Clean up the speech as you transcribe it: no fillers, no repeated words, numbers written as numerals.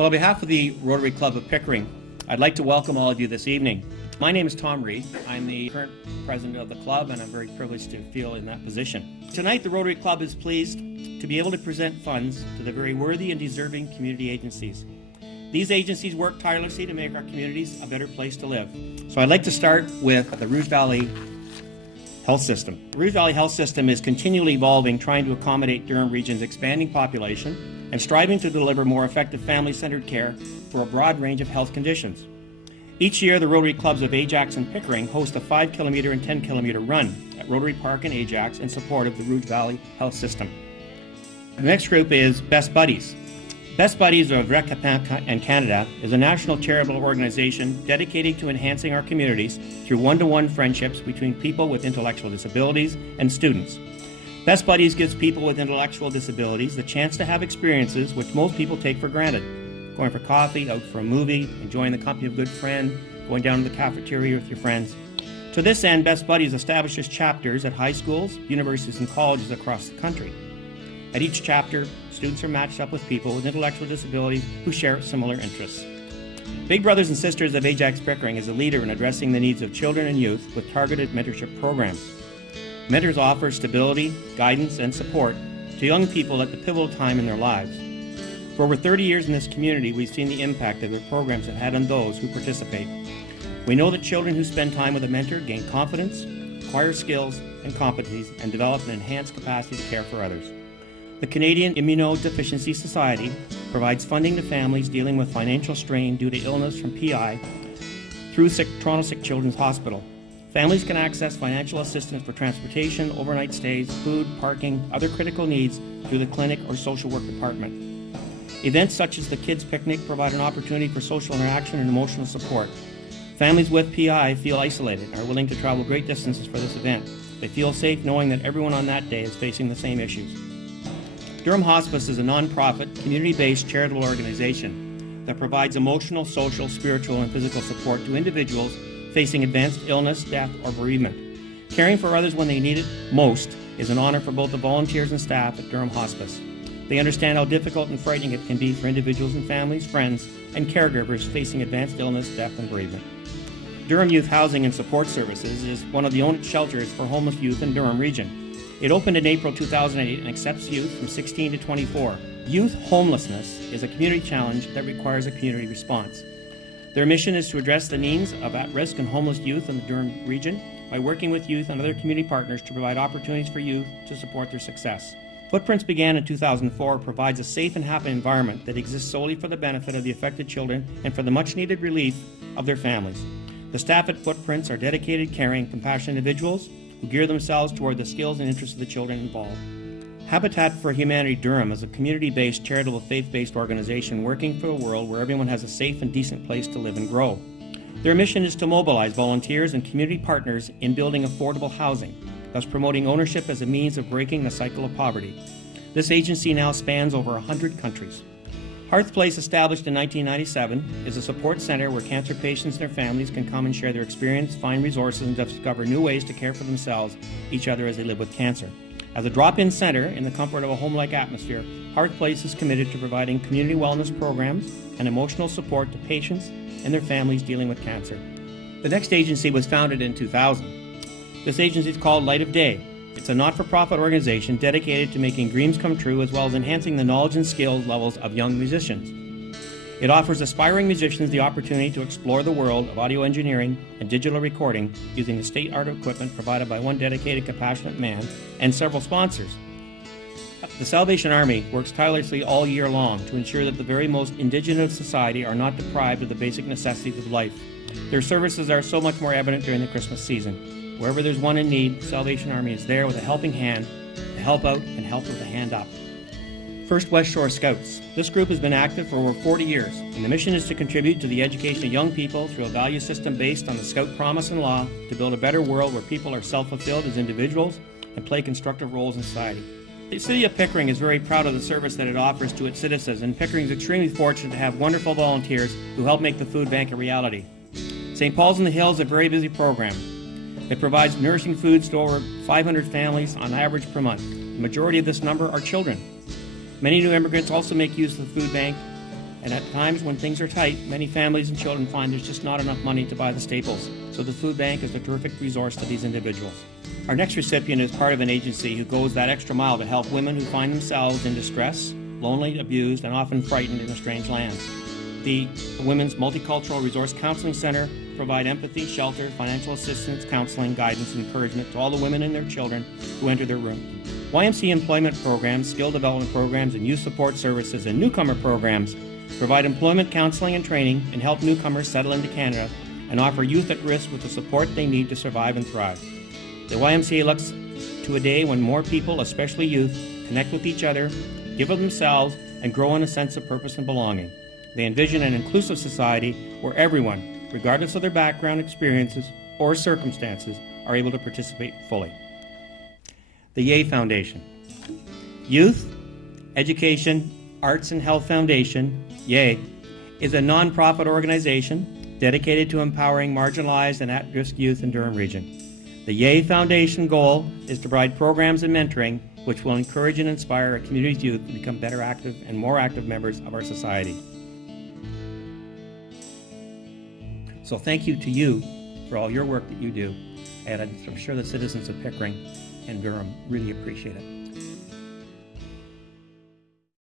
Well, on behalf of the Rotary Club of Pickering, I'd like to welcome all of you this evening. My name is Tom Reed. I'm the current president of the club, and I'm very privileged to feel in that position. Tonight, the Rotary Club is pleased to be able to present funds to the very worthy and deserving community agencies. These agencies work tirelessly to make our communities a better place to live. So I'd like to start with the Rouge Valley Health System. The Rouge Valley Health System is continually evolving, trying to accommodate Durham Region's expanding population and striving to deliver more effective family-centered care for a broad range of health conditions. Each year, the Rotary Clubs of Ajax and Pickering host a 5-kilometer and 10-kilometer run at Rotary Park in Ajax in support of the Rouge Valley Health System. The next group is Best Buddies. Best Buddies of Quebec and Canada is a national charitable organization dedicated to enhancing our communities through one-to-one friendships between people with intellectual disabilities and students. Best Buddies gives people with intellectual disabilities the chance to have experiences which most people take for granted. Going for coffee, out for a movie, enjoying the company of a good friend, going down to the cafeteria with your friends. To this end, Best Buddies establishes chapters at high schools, universities, and colleges across the country. At each chapter, students are matched up with people with intellectual disabilities who share similar interests. Big Brothers and Sisters of Ajax Pickering is a leader in addressing the needs of children and youth with targeted mentorship programs. Mentors offer stability, guidance, and support to young people at the pivotal time in their lives. For over 30 years in this community, we've seen the impact that their programs have had on those who participate. We know that children who spend time with a mentor gain confidence, acquire skills and competencies, and develop an enhanced capacity to care for others. The Canadian Immunodeficiency Society provides funding to families dealing with financial strain due to illness from PI through Toronto Sick Children's Hospital. Families can access financial assistance for transportation, overnight stays, food, parking, other critical needs through the clinic or social work department. Events such as the Kids Picnic provide an opportunity for social interaction and emotional support. Families with PI feel isolated and are willing to travel great distances for this event. They feel safe knowing that everyone on that day is facing the same issues. Durham Hospice is a non-profit, community-based charitable organization that provides emotional, social, spiritual, and physical support to individuals facing advanced illness, death, or bereavement. Caring for others when they need it most is an honor for both the volunteers and staff at Durham Hospice. They understand how difficult and frightening it can be for individuals and families, friends, and caregivers facing advanced illness, death, and bereavement. Durham Youth Housing and Support Services is one of the only shelters for homeless youth in Durham Region. It opened in April 2008 and accepts youth from 16 to 24. Youth homelessness is a community challenge that requires a community response. Their mission is to address the needs of at-risk and homeless youth in the Durham region by working with youth and other community partners to provide opportunities for youth to support their success. Footprints began in 2004, provides a safe and happy environment that exists solely for the benefit of the affected children and for the much-needed relief of their families. The staff at Footprints are dedicated, caring, compassionate individuals who gear themselves toward the skills and interests of the children involved. Habitat for Humanity Durham is a community-based, charitable, faith-based organization working for a world where everyone has a safe and decent place to live and grow. Their mission is to mobilize volunteers and community partners in building affordable housing, thus promoting ownership as a means of breaking the cycle of poverty. This agency now spans over 100 countries. Hearth Place, established in 1997, is a support center where cancer patients and their families can come and share their experience, find resources, and discover new ways to care for themselves, each other as they live with cancer. As a drop-in center in the comfort of a home-like atmosphere, Hearth Place is committed to providing community wellness programs and emotional support to patients and their families dealing with cancer. The next agency was founded in 2000. This agency is called Light of Day. It's a not-for-profit organization dedicated to making dreams come true as well as enhancing the knowledge and skills levels of young musicians. It offers aspiring musicians the opportunity to explore the world of audio engineering and digital recording using the state-art equipment provided by one dedicated, compassionate man and several sponsors. The Salvation Army works tirelessly all year long to ensure that the very most indigenous of society are not deprived of the basic necessities of life. Their services are so much more evident during the Christmas season. Wherever there's one in need, the Salvation Army is there with a helping hand to help out and help with a hand up. First West Shore Scouts. This group has been active for over 40 years, and the mission is to contribute to the education of young people through a value system based on the Scout promise and law to build a better world where people are self-fulfilled as individuals and play constructive roles in society. The City of Pickering is very proud of the service that it offers to its citizens, and Pickering is extremely fortunate to have wonderful volunteers who help make the food bank a reality. St. Paul's in the Hills is a very busy program. It provides nourishing foods to over 500 families on average per month. The majority of this number are children. Many new immigrants also make use of the food bank And at times when things are tight, many families and children find there's just not enough money to buy the staples. So the food bank is a terrific resource to these individuals. Our next recipient is part of an agency who goes that extra mile to help women who find themselves in distress, lonely, abused, and often frightened in a strange land. The Women's Multicultural Resource Counseling Center provide empathy, shelter, financial assistance, counseling, guidance, and encouragement to all the women and their children who enter their room. YMCA employment programs, skill development programs, and youth support services and newcomer programs provide employment counseling and training and help newcomers settle into Canada and offer youth at risk with the support they need to survive and thrive. The YMCA looks to a day when more people, especially youth, connect with each other, give of themselves, and grow in a sense of purpose and belonging. They envision an inclusive society where everyone, regardless of their background, experiences, or circumstances, are able to participate fully. The YAY Foundation. Youth, Education, Arts and Health Foundation, YAY, is a non-profit organization dedicated to empowering marginalized and at-risk youth in Durham Region. The YAY Foundation goal is to provide programs and mentoring which will encourage and inspire our community's youth to become better active and more active members of our society. So thank you to you for all your work that you do, and I'm sure the citizens of Pickering and Durham really appreciate it.